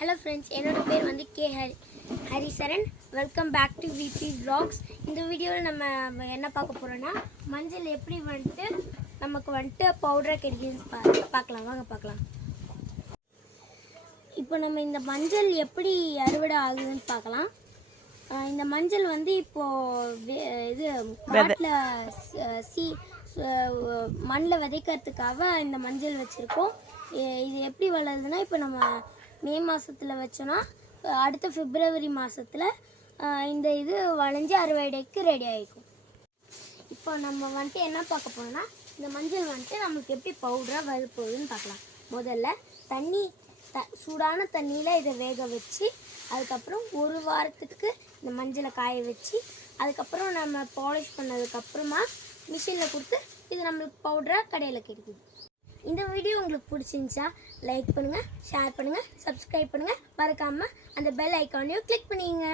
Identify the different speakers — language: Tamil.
Speaker 1: ஹலோ ஃப்ரெண்ட்ஸ் என்னோட பேர் வந்து K Hari Haricharan. Welcome back to VP vlogs. இந்த வீடியோவில் நம்ம என்ன பார்க்க போகிறோன்னா மஞ்சள் எப்படி வந்துட்டு நமக்கு வந்துட்டு பவுடராக கிடைக்குதுன்னு பா பார்க்கலாம். வாங்க பார்க்கலாம். இப்போ நம்ம இந்த மஞ்சள் எப்படி அறுவடை ஆகுதுன்னு பார்க்கலாம். இந்த மஞ்சள் வந்து இப்போது இது காட்டில் சி மண்ணில் விதைக்கிறதுக்காக இந்த மஞ்சள் வச்சுருக்கோம். இது எப்படி வளருதுன்னா இப்போ நம்ம மே மாதத்தில் வச்சோன்னா அடுத்த பிப்ரவரி மாதத்தில் இந்த இது வளைஞ்சு அறுவடைக்கு ரெடி ஆகிக்கும் இப்போ நம்ம வந்துட்டு என்ன பார்க்க போறோம்னா இந்த மஞ்சள் வந்துட்டு நமக்கு எப்படி பவுடராக வரப்போகுதுன்னு பார்க்கலாம். முதல்ல தண்ணி த சூடான தண்ணியில் இதை வேக வச்சு அதுக்கப்புறம் ஒரு வாரத்துக்கு இந்த மஞ்சளை காய வச்சு அதுக்கப்புறம் நம்ம பாலிஷ் பண்ணதுக்கப்புறமா மிஷினில் கொடுத்து இது நம்மளுக்கு பவுடராக கடையில் கிடைக்குது. இந்த வீடியோ உங்களுக்கு பிடிச்சிருந்துச்சா லைக் பண்ணுங்கள் ஷேர் பண்ணுங்கள் சப்ஸ்கிரைப் பண்ணுங்கள் மறக்காமல் அந்த பெல் ஐக்கானையும் கிளிக் பண்ணிங்க